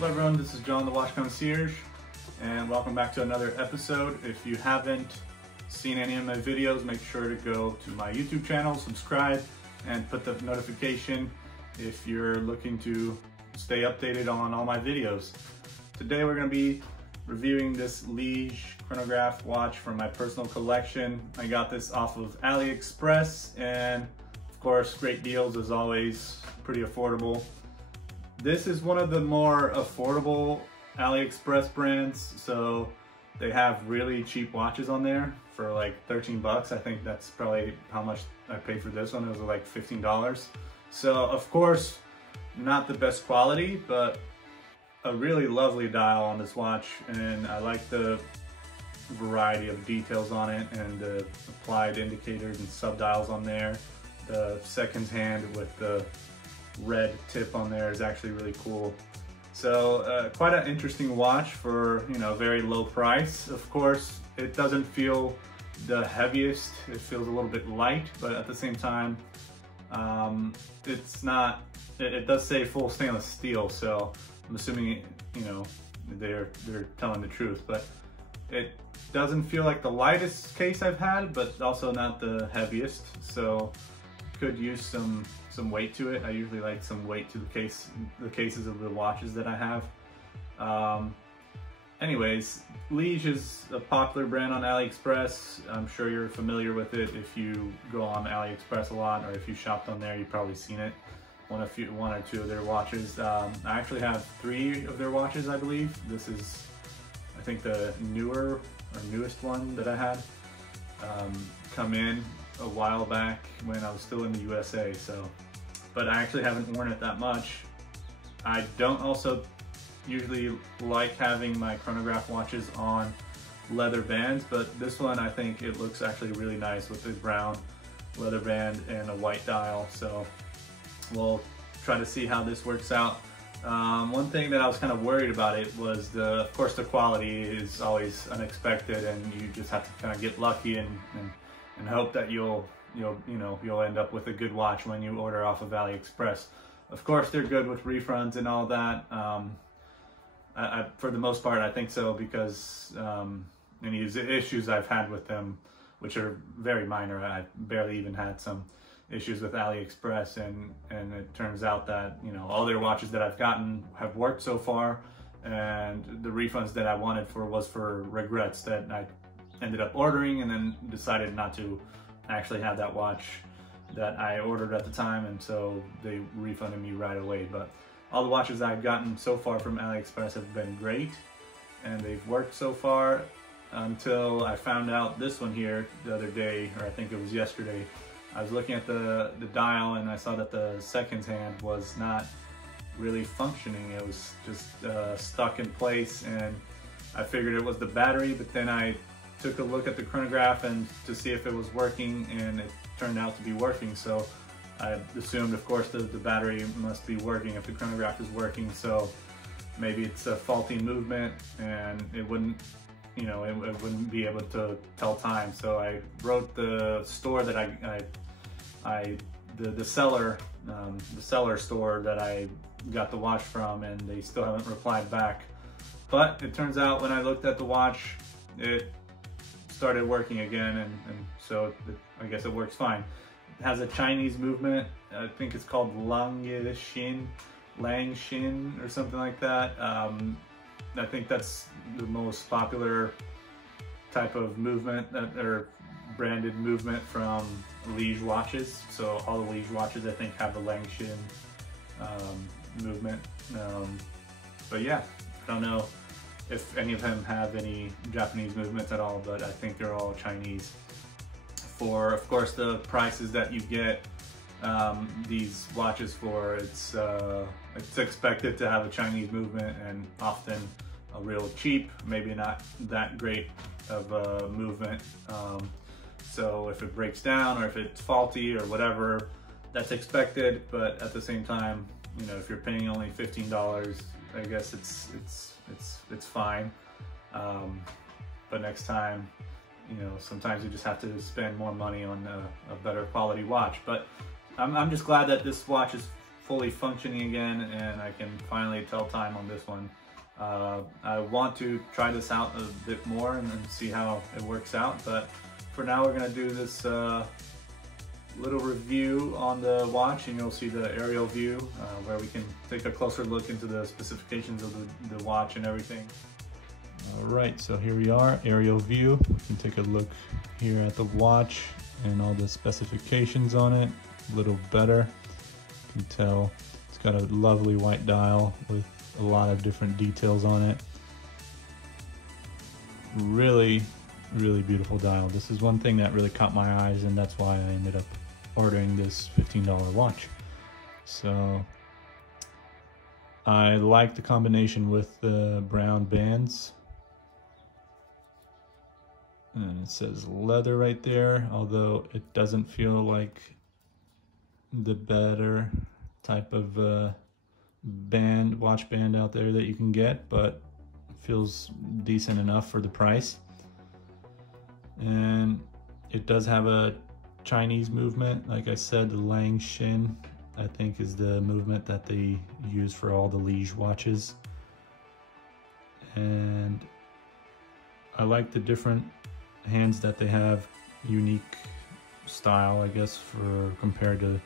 Hello everyone, this is John the Watch Concierge, and welcome back to another episode. If you haven't seen any of my videos, make sure to go to my YouTube channel, subscribe, and put the notification if you're looking to stay updated on all my videos. Today we're going to be reviewing this LIGE Chronograph watch from my personal collection. I got this off of Aliexpress, and of course, great deals as always, pretty affordable. This is one of the more affordable Aliexpress brands, so they have really cheap watches on there for like 13 bucks. I think that's probably how much I paid for this one. It was like $15. So of course, not the best quality, but a really lovely dial on this watch, and I like the variety of details on it and the applied indicators and sub-dials on there. The seconds hand with the red tip on there is actually really cool. So quite an interesting watch for, you know, very low price. Of course, it doesn't feel the heaviest. It feels a little bit light, but at the same time, it's not. It does say full stainless steel, so I'm assuming, you know, they're telling the truth. But it doesn't feel like the lightest case I've had, but also not the heaviest. So could use some weight to it. I usually like some weight to the cases of the watches that I have. Anyways, LIGE is a popular brand on Aliexpress. I'm sure you're familiar with it if you go on Aliexpress a lot, or if you shopped on there, you've probably seen it. One or two of their watches. I actually have 3 of their watches, I believe. This is, I think, the newest one that I had come in a while back when I was still in the USA. So, but I actually haven't worn it that much. I don't also usually like having my chronograph watches on leather bands, but this one, I think it looks actually really nice with the brown leather band and a white dial. So we'll try to see how this works out. One thing that I was kind of worried about it was of course the quality is always unexpected, and you just have to kind of get lucky and hope that you'll end up with a good watch when you order off of Aliexpress. Of course, they're good with refunds and all that. For the most part, I think so, because any issues I've had with them, which are very minor, I barely even had some issues with Aliexpress, and it turns out that, you know, all their watches that I've gotten have worked so far, and the refunds that I wanted was for regrets that I ended up ordering and then decided not to actually have that watch that I ordered at the time, and so they refunded me right away. But all the watches I've gotten so far from Aliexpress have been great, and they've worked so far, until I found out this one here the other day, or I think it was yesterday. I was looking at the dial, and I saw that the seconds hand was not really functioning. It was just stuck in place, and I figured it was the battery, but then I took a look at the chronograph and to see if it was working, and it turned out to be working. So I assumed, of course, the battery must be working if the chronograph is working. So maybe it's a faulty movement, and it wouldn't, you know, it wouldn't be able to tell time. So I wrote the store that the seller store that I got the watch from, and they still haven't replied back. But it turns out when I looked at the watch, it started working again, and so I guess it works fine. It has a Chinese movement. I think it's called Lang Xin or something like that. I think that's the most popular type of movement, or branded movement from LIGE watches. So all the LIGE watches, I think, have the Lang Xin movement. But yeah, I don't know if any of them have any Japanese movements at all, but I think they're all Chinese. For, of course, the prices that you get these watches for, it's expected to have a Chinese movement, and often a real cheap, maybe not that great of a movement. So if it breaks down, or if it's faulty or whatever, that's expected. But at the same time, you know, if you're paying only $15, I guess it's fine. But next time, you know, sometimes you just have to spend more money on a better quality watch. But I'm just glad that this watch is fully functioning again, and I can finally tell time on this one. I want to try this out a bit more and see how it works out, but for now we're going to do this little review on the watch, and you'll see the aerial view where we can take a closer look into the specifications of the watch and everything. Alright, so here we are, aerial view. We can take a look here at the watch and all the specifications on it a little better. You can tell it's got a lovely white dial with a lot of different details on it. Really beautiful dial. This is one thing that really caught my eyes, and that's why I ended up ordering this $15 watch. So I like the combination with the brown bands, and it says leather right there, although it doesn't feel like the better type of watch band out there that you can get, but it feels decent enough for the price. And it does have a Chinese movement. Like I said, the Lang Shin, I think, is the movement that they use for all the LIGE watches. And I like the different hands that they have, unique style, I guess, for compared to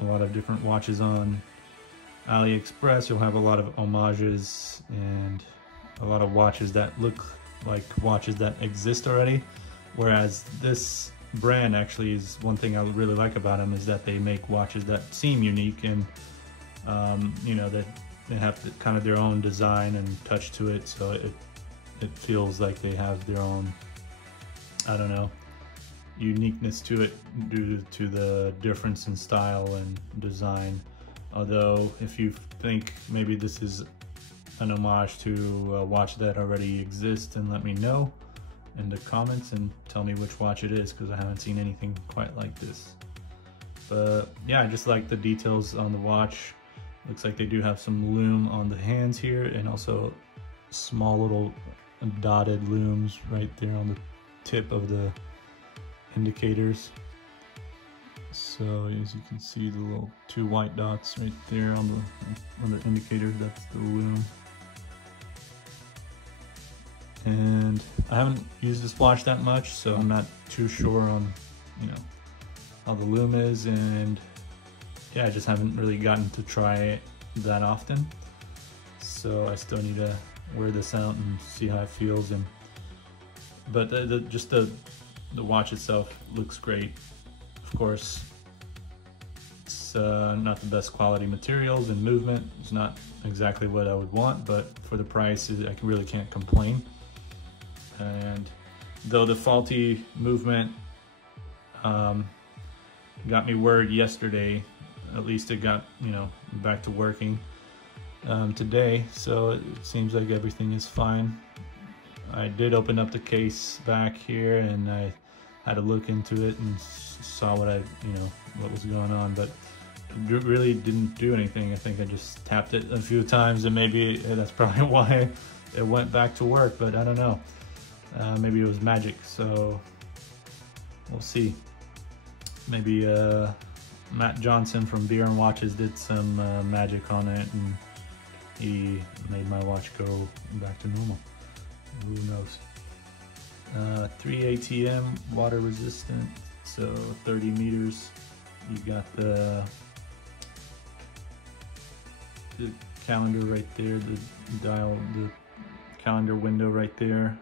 a lot of different watches on Aliexpress. You'll have a lot of homages and a lot of watches that look like watches that exist already, whereas this brand actually is one thing I really like about them, is that they make watches that seem unique, and you know, that they have kind of their own design and touch to it, so it feels like they have their own, I don't know, uniqueness to it due to the difference in style and design. Although if you think maybe this is an homage to a watch that already exists, then let me know in the comments and tell me which watch it is, because I haven't seen anything quite like this. But yeah, I just like the details on the watch. Looks like they do have some lume on the hands here, and also small little dotted lumes right there on the tip of the indicators. So as you can see, the little 2 white dots right there on the indicators, that's the lume. And I haven't used this watch that much, so I'm not too sure on, you know, how the lume is, and yeah, I just haven't really gotten to try it that often. So I still need to wear this out and see how it feels. But just the watch itself looks great. Of course, it's not the best quality materials, and movement is not exactly what I would want, but for the price, I really can't complain. And though the faulty movement got me worried yesterday, at least it got, you know, back to working today, so it seems like everything is fine. I did open up the case back here, and I had a look into it and saw what was going on, but it really didn't do anything. I think I just tapped it a few times, and maybe that's probably why it went back to work, but I don't know. Maybe it was magic, so we'll see. Maybe Matt Johnson from Beer and Watches did some magic on it, and he made my watch go back to normal. Who knows? 3 ATM, water resistant, so 30 meters. You got the calendar right there, the dial, the calendar window right there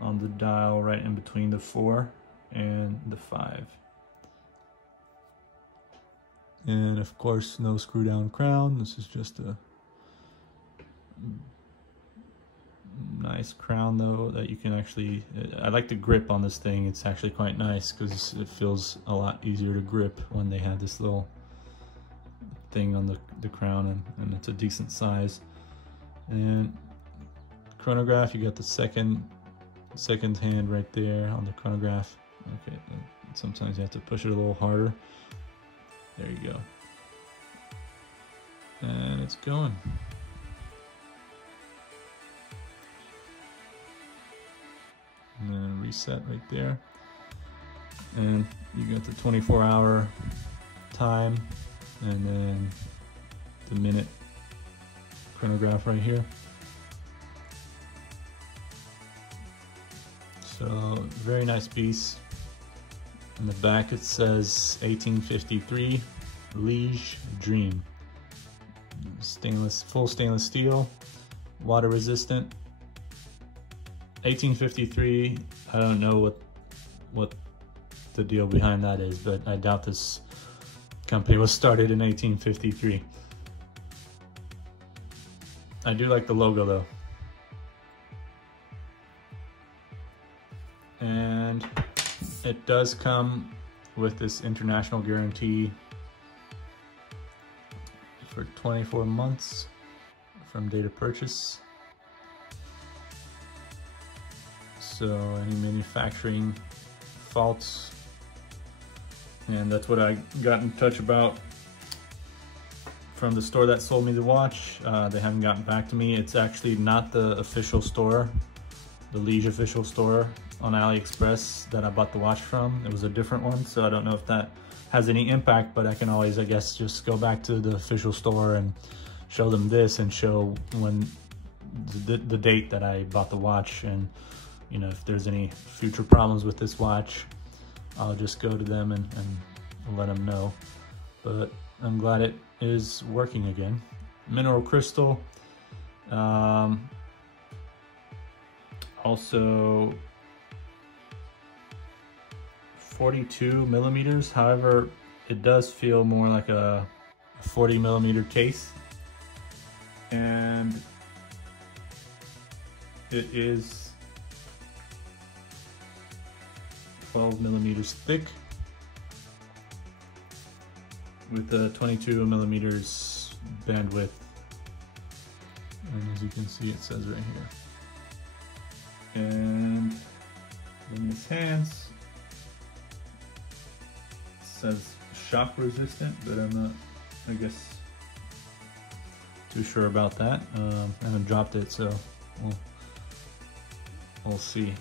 on the dial, right in between the 4 and the 5. And of course, no screw down crown. This is just a nice crown though, that you can actually, I like the grip on this thing. It's actually quite nice because it feels a lot easier to grip when they have this little thing on the crown, and it's a decent size. And chronograph, you got the second hand right there on the chronograph. Okay, sometimes you have to push it a little harder. There you go. And it's going. And then reset right there. And you got the 24-hour time, and then the minute chronograph right here. So very nice piece. In the back it says 1853 Liege Dream. Stainless, full stainless steel, water resistant. 1853. I don't know what the deal behind that is, but I doubt this company was started in 1853. I do like the logo though. And it does come with this international guarantee for 24 months from date of purchase. So any manufacturing faults, and that's what I got in touch about from the store that sold me the watch. They haven't gotten back to me. It's actually not the official store, the Liege official store on Aliexpress that I bought the watch from. It was a different one, so I don't know if that has any impact, but I can always, I guess, just go back to the official store and show them this and show when the date that I bought the watch, and you know, if there's any future problems with this watch, I'll just go to them and let them know. But I'm glad it is working again. Mineral crystal. Also 42 millimeters. However, it does feel more like a 40 millimeter case. And it is 12 millimeters thick with a 22 millimeters bandwidth. And as you can see, it says right here. And in his hands, it says shock resistant, but I'm not, I guess, too sure about that. I haven't dropped it, so we'll see.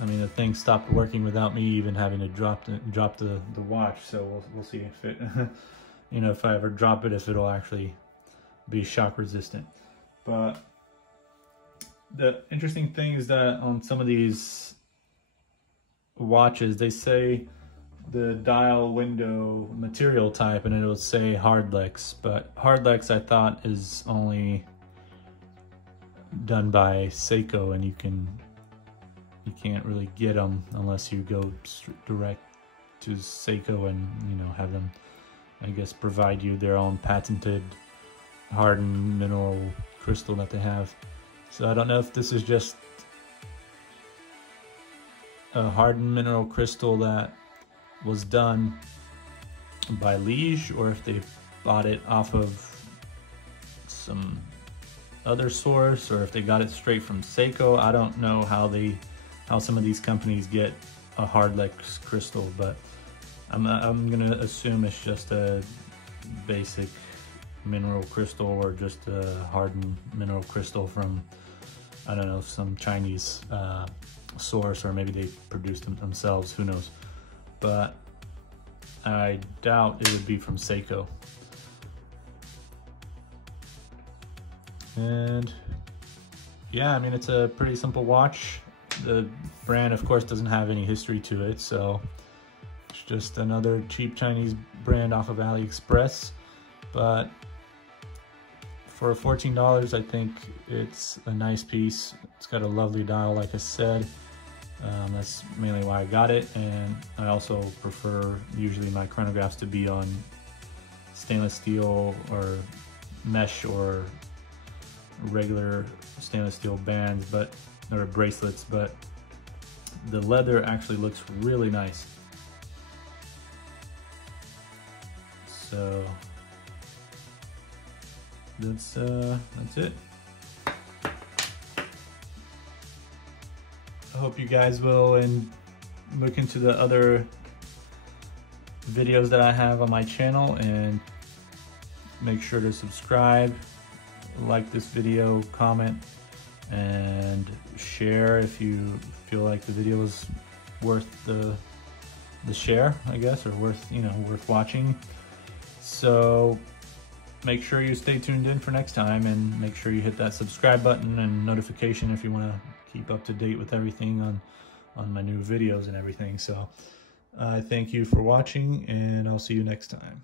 I mean, the thing stopped working without me even having to drop the watch, so we'll see if it, you know, if I ever drop it, if it'll actually be shock resistant. But the interesting thing is that on some of these watches, they say the dial window material type, and it'll say Hardlex, but Hardlex I thought is only done by Seiko, and you can't really get them unless you go direct to Seiko and, you know, have them, I guess, provide you their own patented hardened mineral crystal that they have. So I don't know if this is just a hardened mineral crystal that was done by Liege, or if they bought it off of some other source, or if they got it straight from Seiko. I don't know how some of these companies get a Hardlex crystal, but I'm gonna assume it's just a basic mineral crystal, or just a hardened mineral crystal from, I don't know, some Chinese source, or maybe they produced them themselves, who knows. But I doubt it would be from Seiko. And yeah, I mean, it's a pretty simple watch. The brand, of course, doesn't have any history to it, so it's just another cheap Chinese brand off of AliExpress. But for $14, I think it's a nice piece. It's got a lovely dial, like I said. That's mainly why I got it, and I also prefer usually my chronographs to be on stainless steel or mesh or regular stainless steel bands, or bracelets, but the leather actually looks really nice. So that's it. I hope you guys will look into the other videos that I have on my channel, and make sure to subscribe, like this video, comment, and share if you feel like the video is worth the share, I guess, or worth watching. So make sure you stay tuned in for next time, and make sure you hit that subscribe button and notification if you want to keep up to date with everything on my new videos and everything. So I thank you for watching, and I'll see you next time.